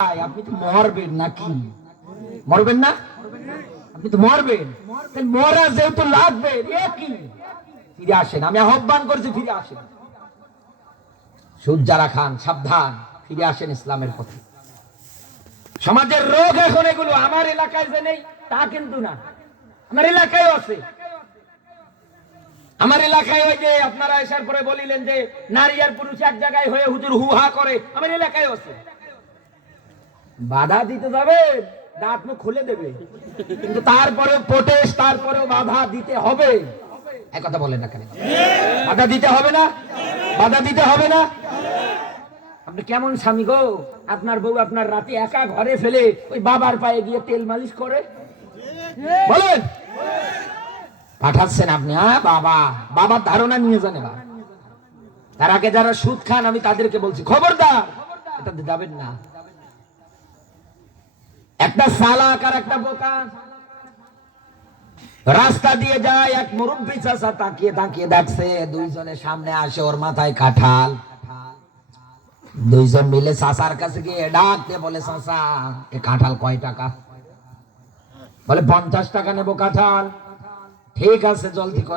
আপনি তো মরবেন নাকি? মরবেন না? আপনি তো মরবেন, মরা যেহেতু লাগবে কি ফিরে আসেন। আমি আহ্বান করছি ফিরে আসেন। সুদ যারা খান সাবধান, ফিরে আসেন ইসলামের পথে। সমাজের রোগ এখন এগুলো। আমার এলাকায় যে নেই তা কিন্তু না, আমার এলাকায় আছে। আমার এলাকায় ওই যে আপনারা আসার পরে বলিলেন যে নারী আর পুরুষ এক জায়গায় হয়ে হুজুর হুহা করে, আমার এলাকায় আছে। বাধা দিতে যাবে, দাঁত মুখ খুলে দেবে, কিন্তু তারপরে প্রোটেস্ট, তারপরেও বাধা দিতে হবে। এক কথা বলেন না কেন? বাধা দিতে হবে না? বাধা দিতে হবে না? আপনি কেমন স্বামী গো, আপনার বউ আপনার রাতে একা ঘরে ফেলে ওই বাবার পায়ে গিয়ে তেল মালিশ করে? বলেন, পাঠাচ্ছেন আপনি? হ্যাঁ, বাবা বাবার ধারণা নিয়ে যান। এবার তার আগে যারা সুদ খান আমি তাদেরকে বলছি খবরদার, এটা যাবেন না। একটা সালাক আর একটা বোকা রাস্তা দিয়ে যায়, এক মুরব্বী চাচা তাকিয়ে তাকিয়ে দেখছে, দুইজনের সামনে আসে, ওর মাথায় কাঁঠাল। দুইজন মিলে চাচার কাছে গিয়ে ডাকতে বলে, চাচা এ কাঁঠাল কয় টাকা? বলে 50 টাকা নেবো কাঁঠাল। ঠিক আছে জলদি করে